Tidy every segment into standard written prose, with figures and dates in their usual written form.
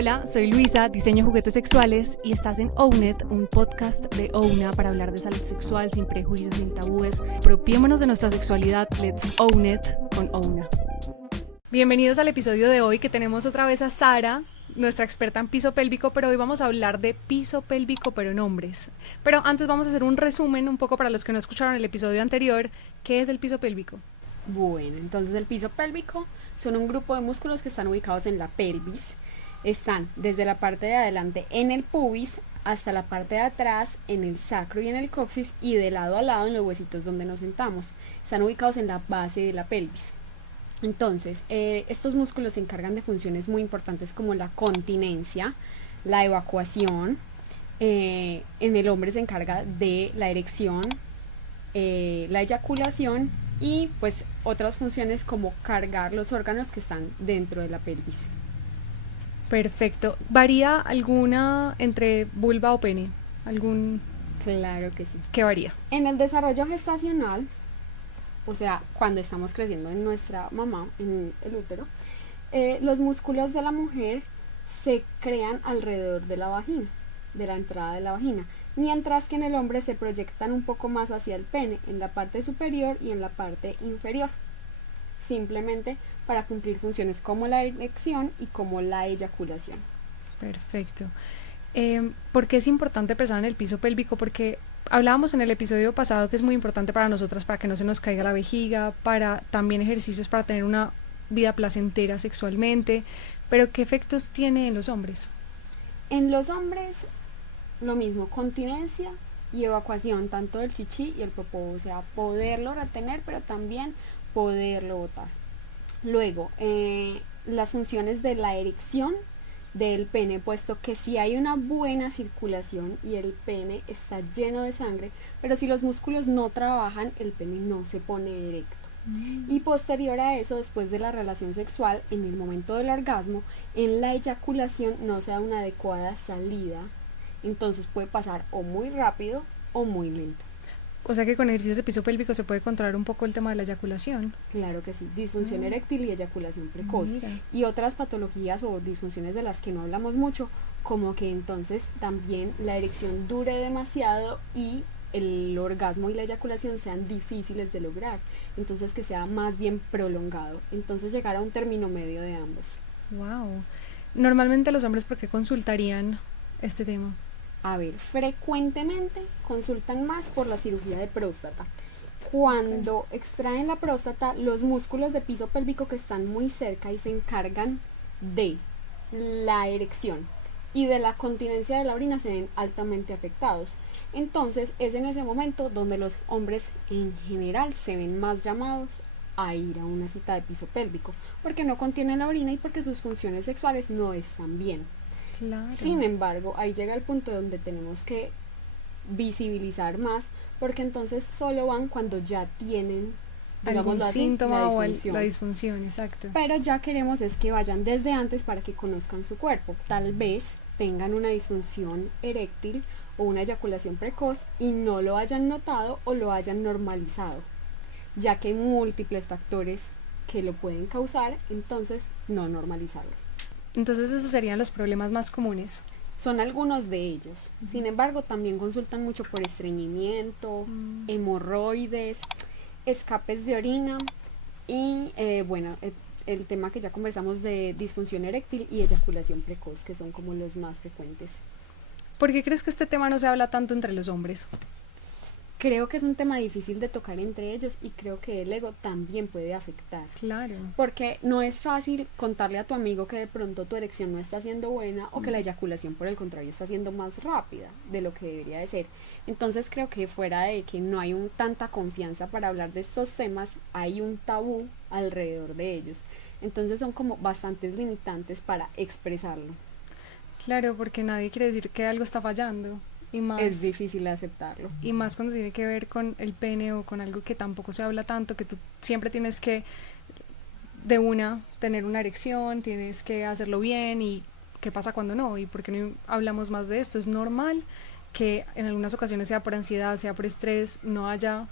Hola, soy Luisa, diseño juguetes sexuales y estás en Own It, un podcast de Ouna para hablar de salud sexual sin prejuicios, sin tabúes. Apropiémonos de nuestra sexualidad, let's own it con Ouna. Bienvenidos al episodio de hoy que tenemos otra vez a Sara, nuestra experta en piso pélvico, pero hoy vamos a hablar de piso pélvico pero en hombres. Pero antes vamos a hacer un resumen un poco para los que no escucharon el episodio anterior. ¿Qué es el piso pélvico? Bueno, entonces el piso pélvico son un grupo de músculos que están ubicados en la pelvis. Están desde la parte de adelante en el pubis hasta la parte de atrás en el sacro y en el coxis, y de lado a lado en los huesitos donde nos sentamos. Están ubicados en la base de la pelvis. Entonces, estos músculos se encargan de funciones muy importantes como la continencia, la evacuación. En el hombre se encarga de la erección, la eyaculación y pues otras funciones como cargar los órganos que están dentro de la pelvis. Perfecto. ¿Varía alguna entre vulva o pene? Claro que sí. ¿Qué varía? En el desarrollo gestacional, o sea, cuando estamos creciendo en nuestra mamá, en el útero, los músculos de la mujer se crean alrededor de la vagina, de la entrada de la vagina, mientras que en el hombre se proyectan un poco más hacia el pene, en la parte superior y en la parte inferior, simplemente para cumplir funciones como la erección y como la eyaculación. Perfecto. ¿Por qué es importante pensar en el piso pélvico? Porque hablábamos en el episodio pasado que es muy importante para nosotras, para que no se nos caiga la vejiga, para también ejercicios para tener una vida placentera sexualmente, pero ¿qué efectos tiene en los hombres? En los hombres, lo mismo, continencia y evacuación, tanto del chichi y el popó, o sea, poderlo retener, pero también poderlo botar. Luego, las funciones de la erección del pene, puesto que si hay una buena circulación y el pene está lleno de sangre, pero si los músculos no trabajan, el pene no se pone erecto. Y posterior a eso, después de la relación sexual, en el momento del orgasmo, en la eyaculación no se da una adecuada salida, entonces puede pasar o muy rápido o muy lento. O sea que con ejercicios de piso pélvico se puede controlar un poco el tema de la eyaculación. Claro que sí, disfunción eréctil y eyaculación precoz. Mira. Y otras patologías o disfunciones de las que no hablamos mucho, como que entonces también la erección dure demasiado y el orgasmo y la eyaculación sean difíciles de lograr, entonces que sea más bien prolongado, entonces llegar a un término medio de ambos. Wow. Normalmente los hombres, ¿por qué consultarían este tema? A ver, frecuentemente consultan más por la cirugía de próstata. Cuando extraen la próstata, los músculos de piso pélvico que están muy cerca y se encargan de la erección y de la continencia de la orina se ven altamente afectados. Entonces es en ese momento donde los hombres en general se ven más llamados a ir a una cita de piso pélvico, porque no contienen la orina y porque sus funciones sexuales no están bien. Claro. Sin embargo, ahí llega el punto donde tenemos que visibilizar más, porque entonces solo van cuando ya tienen algún síntoma o la disfunción, exacto. Pero ya queremos es que vayan desde antes para que conozcan su cuerpo. Tal vez tengan una disfunción eréctil o una eyaculación precoz y no lo hayan notado o lo hayan normalizado, ya que hay múltiples factores que lo pueden causar, entonces no normalizarlo. Entonces esos serían los problemas más comunes. Son algunos de ellos. Sin embargo, también consultan mucho por estreñimiento, hemorroides, escapes de orina y el tema que ya conversamos de disfunción eréctil y eyaculación precoz, que son como los más frecuentes. ¿Por qué crees que este tema no se habla tanto entre los hombres? Creo que es un tema difícil de tocar entre ellos y creo que el ego también puede afectar. Claro. Porque no es fácil contarle a tu amigo que de pronto tu erección no está siendo buena o que la eyaculación por el contrario está siendo más rápida de lo que debería de ser. Entonces creo que fuera de que no hay tanta confianza para hablar de estos temas, hay un tabú alrededor de ellos. Entonces son como bastantes limitantes para expresarlo. Claro, porque nadie quiere decir que algo está fallando. Y más, es difícil aceptarlo. Y más cuando tiene que ver con el pene o con algo que tampoco se habla tanto, que tú siempre tienes que de una tener una erección, tienes que hacerlo bien y qué pasa cuando no y por qué no hablamos más de esto. Es normal que en algunas ocasiones sea por ansiedad, sea por estrés, no haya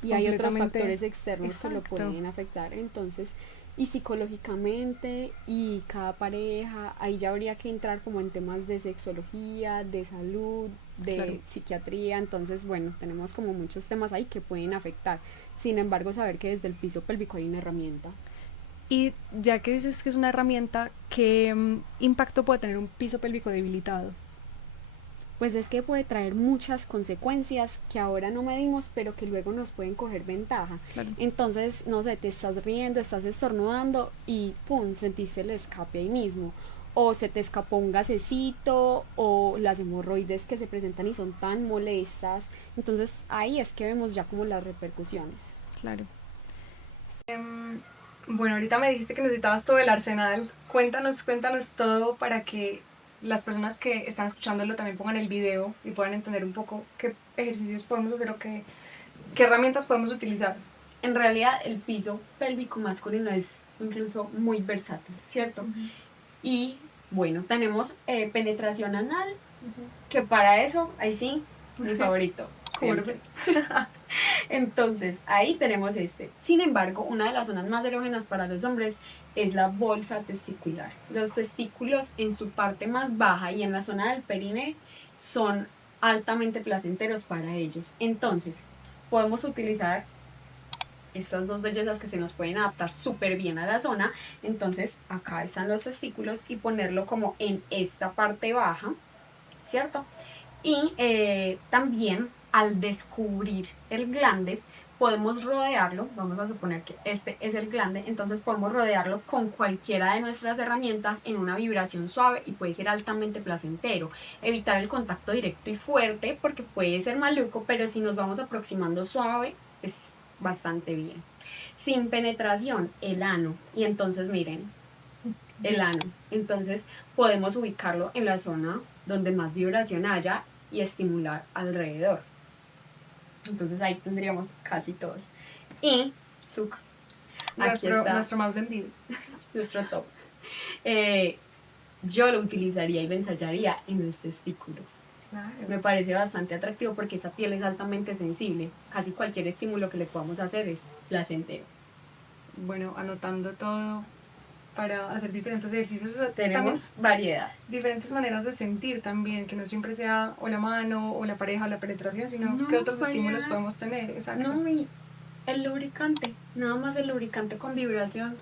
y hay otros factores externos que lo pueden afectar, entonces y psicológicamente, y cada pareja, ahí ya habría que entrar como en temas de sexología, de salud, de Claro. psiquiatría. Entonces, bueno, tenemos como muchos temas ahí que pueden afectar. Sin embargo, saber que desde el piso pélvico hay una herramienta. Y ya que dices que es una herramienta, ¿qué impacto puede tener un piso pélvico debilitado? Pues es que puede traer muchas consecuencias que ahora no medimos, pero que luego nos pueden coger ventaja. Claro. Entonces, no sé, te estás riendo, estás estornudando y pum, sentiste el escape ahí mismo. O se te escapó un gasecito, o las hemorroides que se presentan y son tan molestas. Entonces, ahí es que vemos ya como las repercusiones. Claro. Bueno, ahorita me dijiste que necesitabas todo el arsenal. Cuéntanos todo para que las personas que están escuchándolo también pongan el video y puedan entender un poco qué ejercicios podemos hacer o qué herramientas podemos utilizar. En realidad, el piso pélvico masculino es incluso muy versátil, ¿cierto? Y bueno, tenemos penetración anal, que para eso, ahí sí, mi favorito. Siempre. Entonces, ahí tenemos este. Sin embargo, una de las zonas más erógenas para los hombres es la bolsa testicular. Los testículos en su parte más baja y en la zona del perine son altamente placenteros para ellos. Entonces, podemos utilizar estas dos bellezas que se nos pueden adaptar súper bien a la zona. Entonces, acá están los testículos y ponerlo como en esta parte baja, ¿cierto? Y también al descubrir el glande podemos rodearlo, vamos a suponer que este es el glande, entonces podemos rodearlo con cualquiera de nuestras herramientas en una vibración suave y puede ser altamente placentero. Evitar el contacto directo y fuerte porque puede ser maluco, pero si nos vamos aproximando suave es bastante bien. Sin penetración, el ano, y entonces miren, el ano, entonces podemos ubicarlo en la zona donde más vibración haya y estimular alrededor. Entonces ahí tendríamos casi todos. Y suc, Nuestro más vendido. Nuestro top. Yo lo utilizaría y lo ensayaría en los testículos. Claro. Me parece bastante atractivo porque esa piel es altamente sensible. Casi cualquier estímulo que le podamos hacer es placentero. Bueno, anotando todo para hacer diferentes ejercicios. Tenemos variedad. Diferentes maneras de sentir también, que no siempre sea o la mano o la pareja o la penetración, sino qué otros estímulos podemos tener. Exacto. No, y el lubricante, nada más el lubricante con vibración.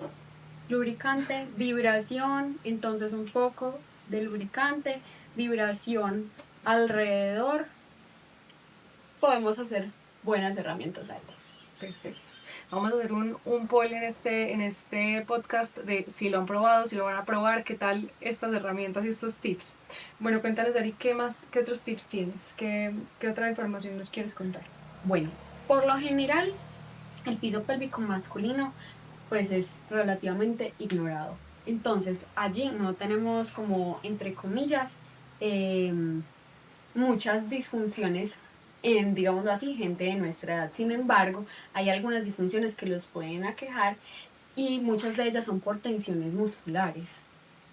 Lubricante, vibración, entonces un poco de lubricante, vibración alrededor. Podemos hacer buenas herramientas ahí. Perfecto. Vamos a hacer un poll en este podcast de si lo han probado, si lo van a probar, qué tal estas herramientas y estos tips. Bueno, cuéntanos, Ari, qué otros tips tienes, qué otra información nos quieres contar. Bueno, por lo general, el piso pélvico masculino pues es relativamente ignorado. Entonces, allí no tenemos como, entre comillas, muchas disfunciones en, digámoslo así, gente de nuestra edad. Sin embargo, hay algunas disfunciones que los pueden aquejar y muchas de ellas son por tensiones musculares.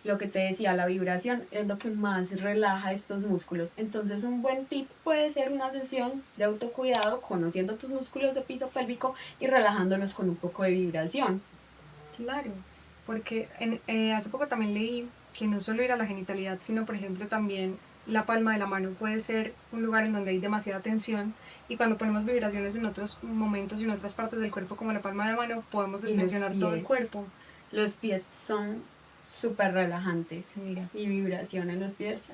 Lo que te decía, la vibración es lo que más relaja estos músculos. Entonces, un buen tip puede ser una sesión de autocuidado, conociendo tus músculos de piso pélvico y relajándolos con un poco de vibración. Claro, porque hace poco también leí que no solo ir a la genitalidad, sino por ejemplo también la palma de la mano puede ser un lugar en donde hay demasiada tensión y cuando ponemos vibraciones en otros momentos y en otras partes del cuerpo como la palma de la mano podemos destensionar todo el cuerpo. Los pies son súper relajantes. Mira. Y vibración en los pies,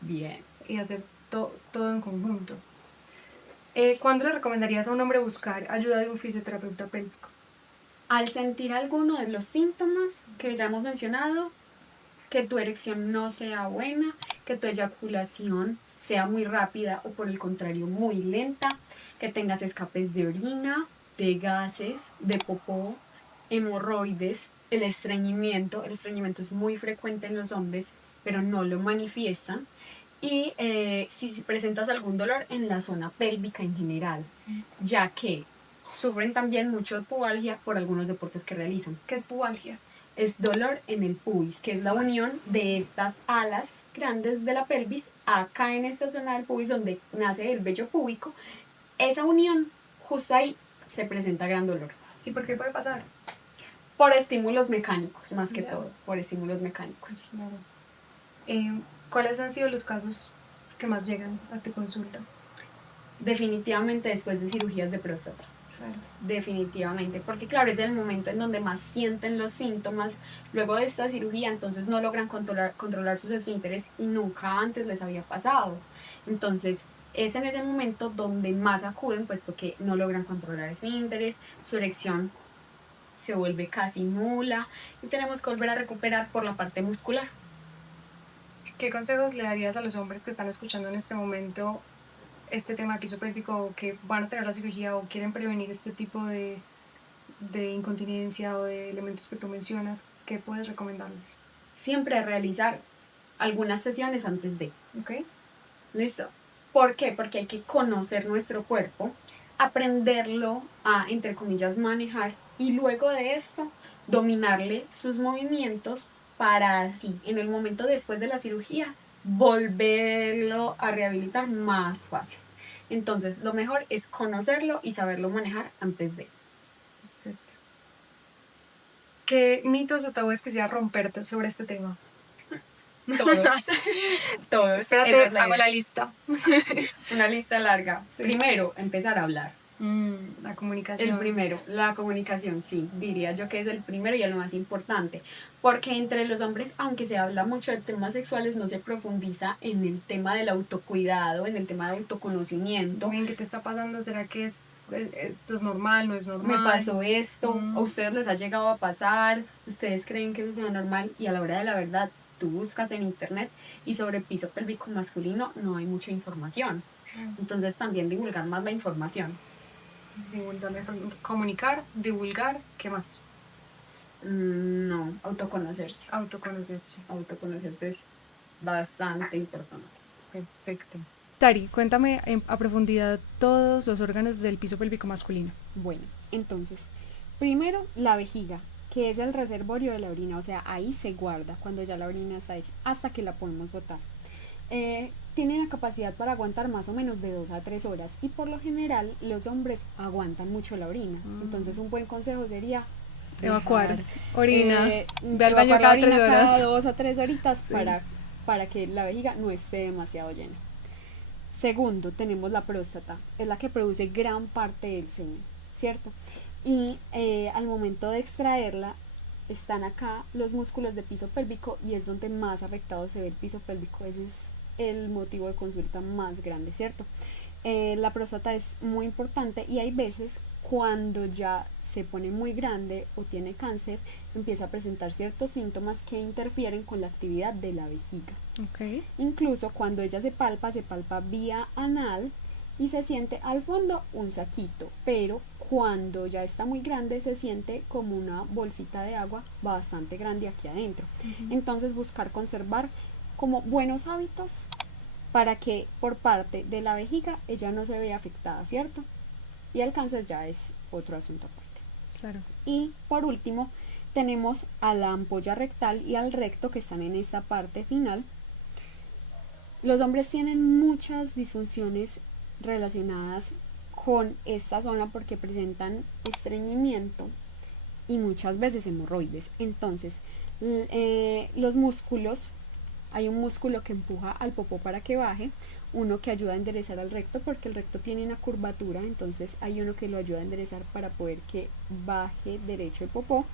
bien. Y hacer todo en conjunto. ¿Cuándo le recomendarías a un hombre buscar ayuda de un fisioterapeuta pélvico? Al sentir alguno de los síntomas que ya hemos mencionado, que tu erección no sea buena, que tu eyaculación sea muy rápida o por el contrario muy lenta, que tengas escapes de orina, de gases, de popó, hemorroides, el estreñimiento es muy frecuente en los hombres, pero no lo manifiestan, y si presentas algún dolor en la zona pélvica en general, ya que sufren también mucho de pubalgia por algunos deportes que realizan. ¿Qué es pubalgia? Es dolor en el pubis, que es la unión de estas alas grandes de la pelvis, acá en esta zona del pubis donde nace el vello púbico. Esa unión, justo ahí, se presenta gran dolor. ¿Y por qué puede pasar? Por estímulos mecánicos, más que Ya. todo, por estímulos mecánicos. Claro. ¿Cuáles han sido los casos que más llegan a tu consulta? Definitivamente después de cirugías de próstata. Claro. Definitivamente, porque claro, es el momento en donde más sienten los síntomas luego de esta cirugía, entonces no logran controlar sus esfínteres y nunca antes les había pasado. Entonces es en ese momento donde más acuden, puesto que no logran controlar esfínteres, su erección se vuelve casi nula y tenemos que volver a recuperar por la parte muscular. ¿Qué consejos le darías a los hombres que están escuchando en este momento este tema quisopélvico, o que van a tener la cirugía o quieren prevenir este tipo de incontinencia o de elementos que tú mencionas? ¿Qué puedes recomendarles? Siempre realizar algunas sesiones antes de. ¿Ok? ¿Listo? ¿Por qué? Porque hay que conocer nuestro cuerpo, aprenderlo a, entre comillas, manejar y luego de esto dominarle sus movimientos para así, en el momento después de la cirugía, volverlo a rehabilitar más fácil. Entonces, lo mejor es conocerlo y saberlo manejar antes de. Perfecto. ¿Qué mitos o tabúes quisieras romper sobre este tema? Todos. Todos. Espérate, Esa es hago idea. la lista. Una lista larga. Sí. Primero, empezar a hablar. La comunicación. El primero, la comunicación, sí, diría yo que es el primero y el más importante, porque entre los hombres, aunque se habla mucho de temas sexuales, no se profundiza en el tema del autocuidado, en el tema de autoconocimiento. Bien, ¿qué te está pasando? ¿Será que esto es normal, no es normal? Me pasó esto, ¿a ustedes les ha llegado a pasar? ¿Ustedes creen que eso es normal? Y a la hora de la verdad, tú buscas en internet y sobre piso pélvico masculino no hay mucha información. Entonces también divulgar más la información. Comunicar, divulgar, ¿qué más? No, autoconocerse. Autoconocerse Es bastante importante. Perfecto. Sari, cuéntame a profundidad todos los órganos del piso pélvico masculino. Bueno, entonces, primero la vejiga, que es el reservorio de la orina, o sea, ahí se guarda cuando ya la orina está hecha, hasta que la podemos botar. Tiene la capacidad para aguantar más o menos de 2 a 3 horas y por lo general los hombres aguantan mucho la orina. Entonces un buen consejo sería evacuar orina, ve al evacuar baño la cada orina 3 horas. cada 2 a 3 horitas Sí. para que la vejiga no esté demasiado llena. Segundo, tenemos la próstata, es la que produce gran parte del semen, ¿cierto? Y al momento de extraerla, están acá los músculos de piso pélvico y es donde más afectado se ve el piso pélvico. Ese es el motivo de consulta más grande, ¿cierto? La próstata es muy importante y hay veces cuando ya se pone muy grande o tiene cáncer, empieza a presentar ciertos síntomas que interfieren con la actividad de la vejiga. Okay. Incluso cuando ella se palpa vía anal y se siente al fondo un saquito, pero cuando ya está muy grande se siente como una bolsita de agua bastante grande aquí adentro. Entonces buscar conservar como buenos hábitos para que por parte de la vejiga ella no se vea afectada, ¿cierto? Y el cáncer ya es otro asunto aparte. Claro. Y por último tenemos a la ampolla rectal y al recto que están en esta parte final. Los hombres tienen muchas disfunciones relacionadas con esta zona porque presentan estreñimiento y muchas veces hemorroides. Entonces, los músculos, hay un músculo que empuja al popó para que baje, uno que ayuda a enderezar al recto porque el recto tiene una curvatura, entonces hay uno que lo ayuda a enderezar para poder que baje derecho el popó.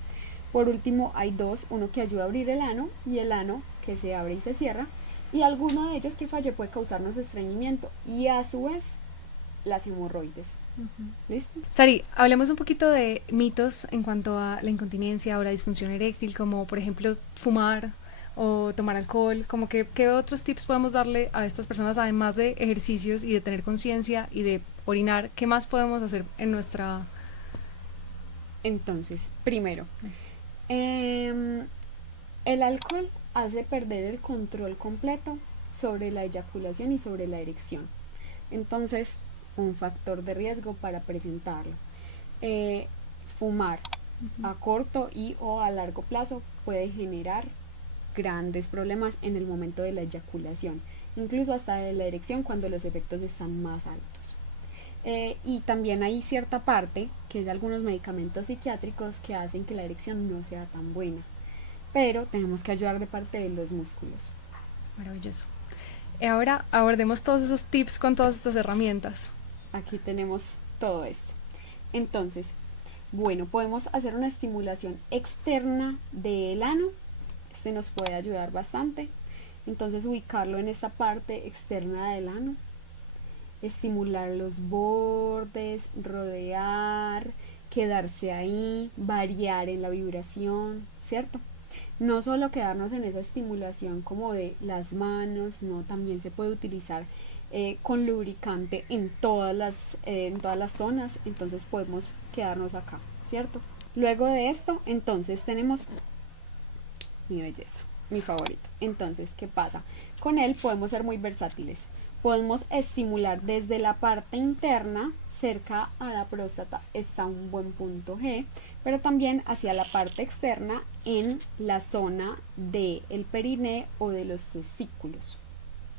Por último hay dos, uno que ayuda a abrir el ano y el ano que se abre y se cierra, y alguno de ellos que falle puede causarnos estreñimiento y a su vez las hemorroides. ¿Listo? Sari, hablemos un poquito de mitos en cuanto a la incontinencia o la disfunción eréctil, como por ejemplo fumar o tomar alcohol, como que ¿qué otros tips podemos darle a estas personas además de ejercicios y de tener conciencia y de orinar? ¿Qué más podemos hacer en nuestra...? Entonces, primero, el alcohol hace perder el control completo sobre la eyaculación y sobre la erección. Entonces, un factor de riesgo para presentarlo. Fumar a corto y o a largo plazo puede generar grandes problemas en el momento de la eyaculación, incluso hasta de la erección cuando los efectos están más altos. Y también hay cierta parte, que es de algunos medicamentos psiquiátricos, que hacen que la erección no sea tan buena. Pero tenemos que ayudar de parte de los músculos. Maravilloso. Y ahora abordemos todos esos tips con todas estas herramientas. Aquí tenemos todo esto. Entonces, bueno, podemos hacer una estimulación externa del ano. Este nos puede ayudar bastante. Entonces, ubicarlo en esta parte externa del ano. Estimular los bordes, rodear, quedarse ahí, variar en la vibración, ¿cierto? No solo quedarnos en esa estimulación como de las manos, no, también se puede utilizar con lubricante en todas las zonas, entonces podemos quedarnos acá, ¿cierto? Luego de esto, entonces tenemos mi belleza, mi favorito. Entonces, ¿qué pasa? Con él podemos ser muy versátiles. Podemos estimular desde la parte interna, cerca a la próstata está un buen punto G, pero también hacia la parte externa en la zona del periné o de los testículos,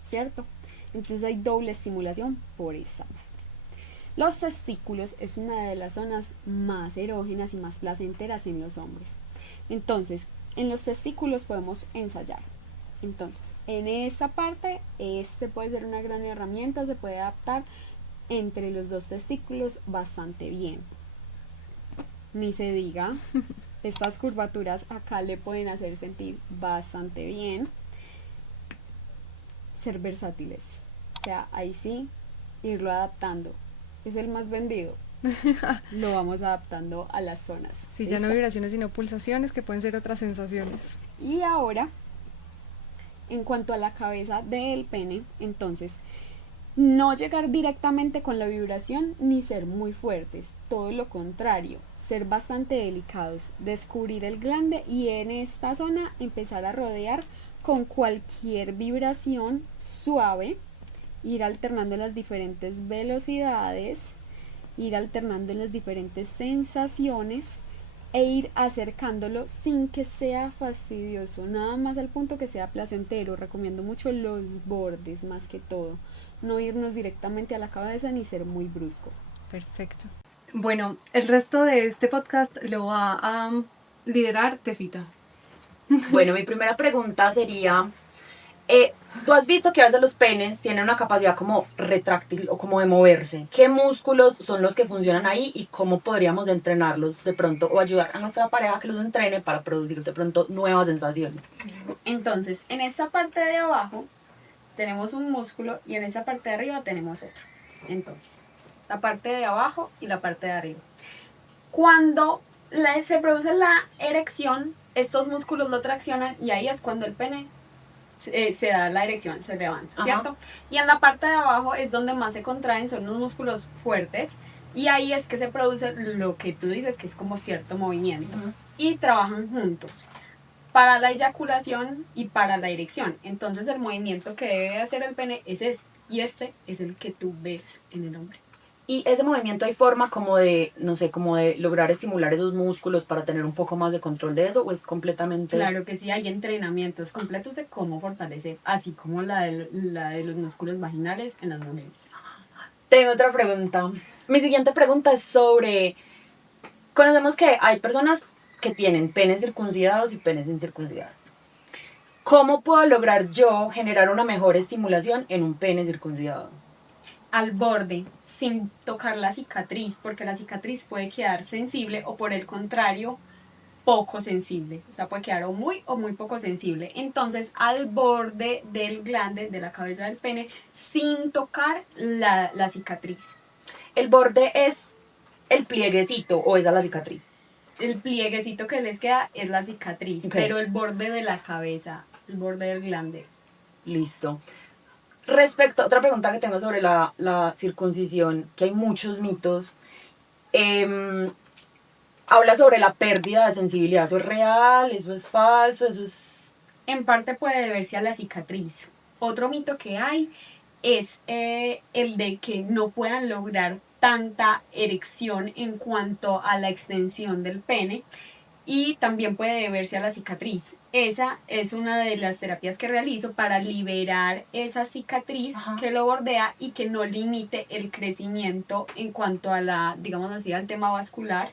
¿cierto? Entonces hay doble estimulación por esa parte. Los testículos es una de las zonas más erógenas y más placenteras en los hombres. Entonces, en los testículos podemos ensayar. Entonces, en esta parte, este puede ser una gran herramienta, se puede adaptar entre los dos testículos bastante bien. Ni se diga, estas curvaturas acá le pueden hacer sentir bastante bien. Ser versátiles, o sea, ahí sí, irlo adaptando. Es el más vendido. Lo vamos adaptando a las zonas. Sí, ya no vibraciones sino pulsaciones, que pueden ser otras sensaciones. Y ahora, en cuanto a la cabeza del pene, entonces, no llegar directamente con la vibración ni ser muy fuertes, todo lo contrario, ser bastante delicados, descubrir el glande y en esta zona empezar a rodear con cualquier vibración suave, ir alternando las diferentes velocidades, ir alternando en las diferentes sensaciones e ir acercándolo sin que sea fastidioso, nada más al punto que sea placentero. Recomiendo mucho los bordes más que todo, no irnos directamente a la cabeza ni ser muy brusco. Perfecto. Bueno, el resto de este podcast lo va a liderar Tefita. Bueno, mi primera pregunta sería, tú has visto que a veces los penes tienen una capacidad como retráctil o como de moverse. ¿Qué músculos son los que funcionan ahí y cómo podríamos entrenarlos de pronto o ayudar a nuestra pareja que los entrene para producir de pronto nuevas sensaciones? Entonces, en esta parte de abajo tenemos un músculo y en esta parte de arriba tenemos otro. Entonces, la parte de abajo y la parte de arriba. Cuando se produce la erección, estos músculos lo traccionan y ahí es cuando el pene se da la erección, se levanta, ¿cierto? Y en la parte de abajo es donde más se contraen, son los músculos fuertes y ahí es que se produce lo que tú dices que es como cierto movimiento y trabajan juntos para la eyaculación y para la erección. Entonces el movimiento que debe hacer el pene es este y este es el que tú ves en el hombre. Y ese movimiento hay forma como de, no sé, como de lograr estimular esos músculos para tener un poco más de control de eso, o es completamente... Claro que sí, hay entrenamientos completos de cómo fortalecer, así como la de los músculos vaginales en las mujeres. Tengo otra pregunta. Mi siguiente pregunta es sobre... Conocemos que hay personas que tienen penes circuncidados y penes incircuncidados. ¿Cómo puedo lograr yo generar una mejor estimulación en un pene circuncidado? Al borde, sin tocar la cicatriz, porque la cicatriz puede quedar sensible o por el contrario, poco sensible. O sea, puede quedar o muy poco sensible. Entonces, al borde del glande, de la cabeza del pene, sin tocar la cicatriz. ¿El borde es el plieguecito o es la cicatriz? El plieguecito que les queda es la cicatriz, pero el borde de la cabeza, el borde del glande. Listo. Respecto a otra pregunta que tengo sobre la circuncisión, que hay muchos mitos, habla sobre la pérdida de sensibilidad. ¿Eso es real? ¿Eso es falso? ¿Eso es...? En parte puede deberse a la cicatriz. Otro mito que hay es el de que no puedan lograr tanta erección en cuanto a la extensión del pene. y también puede deberse a la cicatriz. Esa es una de las terapias que realizo para liberar esa cicatriz que lo bordea y que no limite el crecimiento en cuanto a la, digamos así, al tema vascular,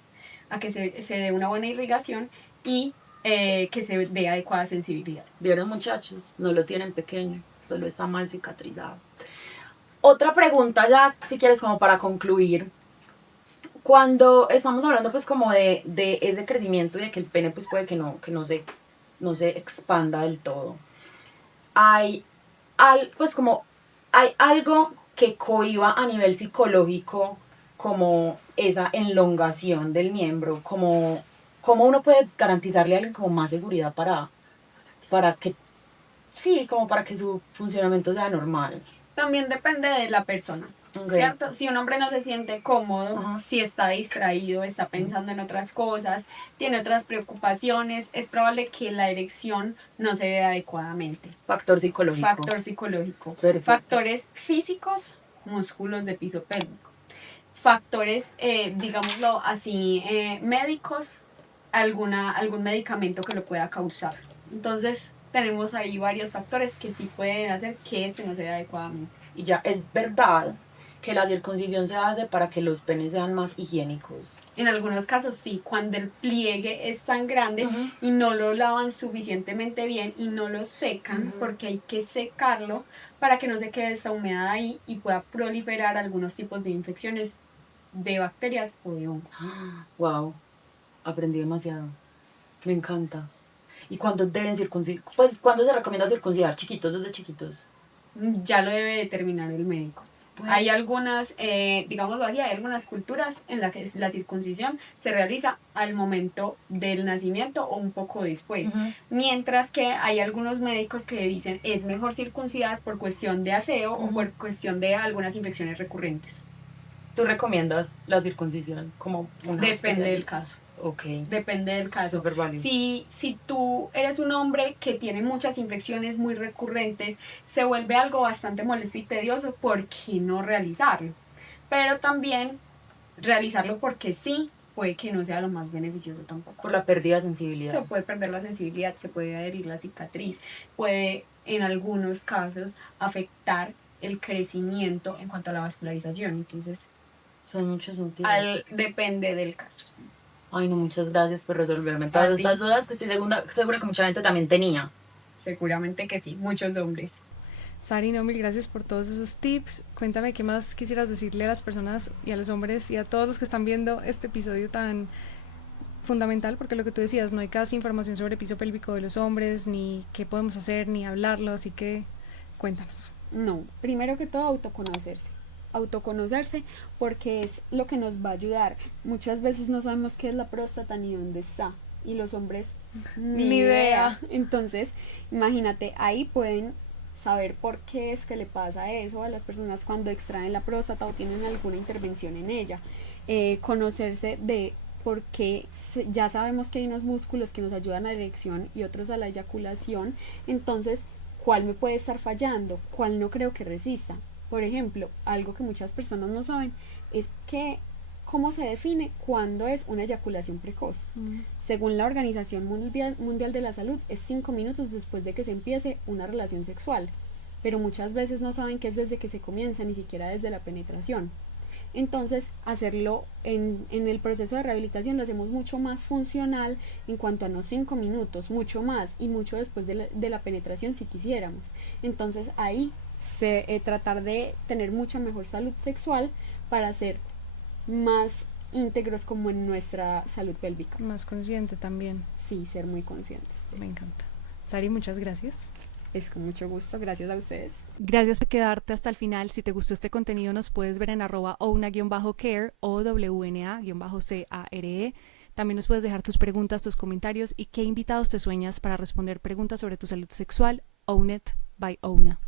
a que se dé una buena irrigación y que se dé adecuada sensibilidad. Vieron, muchachos, no lo tienen pequeño, solo está mal cicatrizado. Otra pregunta ya, si quieres, como para concluir. Cuando estamos hablando pues como de ese crecimiento y de que el pene pues puede que no se expanda del todo, hay algo que cohiba a nivel psicológico como esa elongación del miembro, como uno puede garantizarle a alguien como más seguridad para que para que su funcionamiento sea normal. También depende de la persona. ¿Cierto? Si un hombre no se siente cómodo, si está distraído, está pensando en otras cosas, tiene otras preocupaciones, es probable que la erección no se dé adecuadamente. Factor psicológico. Perfecto. Factores físicos, músculos de piso pélvico. Factores, digámoslo así, médicos, algún medicamento que lo pueda causar. Entonces, tenemos ahí varios factores que sí pueden hacer que no se dé adecuadamente. Y ya, es verdad que la circuncisión se hace para que los penes sean más higiénicos. En algunos casos sí, cuando el pliegue es tan grande y no lo lavan suficientemente bien y no lo secan, porque hay que secarlo para que no se quede esa humedad ahí y pueda proliferar algunos tipos de infecciones de bacterias o de hongos. Wow, aprendí demasiado. Me encanta. ¿Y cuándo deben circuncidar? Pues, ¿cuándo se recomienda circuncidar? ¿Chiquitos, desde chiquitos? Ya lo debe determinar el médico. Bueno. Hay algunas, digámoslo así, hay algunas culturas en las que la circuncisión se realiza al momento del nacimiento o un poco después. Mientras que hay algunos médicos que dicen es mejor circuncidar por cuestión de aseo o por cuestión de algunas infecciones recurrentes. ¿Tú recomiendas la circuncisión como una Depende del caso. Okay. Depende del caso. Súper válido. Si tú eres un hombre que tiene muchas infecciones muy recurrentes, se vuelve algo bastante molesto y tedioso, ¿por qué no realizarlo? Pero también realizarlo porque sí, puede que no sea lo más beneficioso tampoco. Por la pérdida de sensibilidad. Se puede perder la sensibilidad, se puede adherir la cicatriz, puede en algunos casos afectar el crecimiento en cuanto a la vascularización. Entonces, son muchos motivos. Depende del caso. Ay, no, muchas gracias por resolverme todas estas dudas que estoy segura que mucha gente también tenía. Seguramente que sí, muchos hombres. Sari, no, mil gracias por todos esos tips. Cuéntame qué más quisieras decirle a las personas y a los hombres y a todos los que están viendo este episodio tan fundamental, porque lo que tú decías, no hay casi información sobre el piso pélvico de los hombres, ni qué podemos hacer, ni hablarlo, así que cuéntanos. No, primero que todo autoconocerse porque es lo que nos va a ayudar. Muchas veces no sabemos qué es la próstata ni dónde está y los hombres ni idea. Entonces, imagínate, ahí pueden saber por qué es que le pasa eso a las personas cuando extraen la próstata o tienen alguna intervención en ella. Conocerse de por qué ya sabemos que hay unos músculos que nos ayudan a la erección y otros a la eyaculación. Entonces, ¿cuál me puede estar fallando? ¿Cuál no creo que resista? Por ejemplo, algo que muchas personas no saben es que cómo se define cuándo es una eyaculación precoz. Según la Organización Mundial de la Salud, es 5 minutos después de que se empiece una relación sexual, pero muchas veces no saben que es desde que se comienza, ni siquiera desde la penetración. Entonces, hacerlo en el proceso de rehabilitación lo hacemos mucho más funcional en cuanto a los 5 minutos, mucho más y mucho después de la penetración si quisiéramos. Entonces, ahí tratar de tener mucha mejor salud sexual para ser más íntegros como en nuestra salud pélvica. Más consciente también. Sí, ser muy conscientes. Me encanta. Sari, muchas gracias. Es con mucho gusto, gracias a ustedes. Gracias por quedarte hasta el final. Si te gustó este contenido nos puedes ver en @ouna_care o WNA_CARE. También nos puedes dejar tus preguntas, tus comentarios y qué invitados te sueñas para responder preguntas sobre tu salud sexual. Own It by Ouna.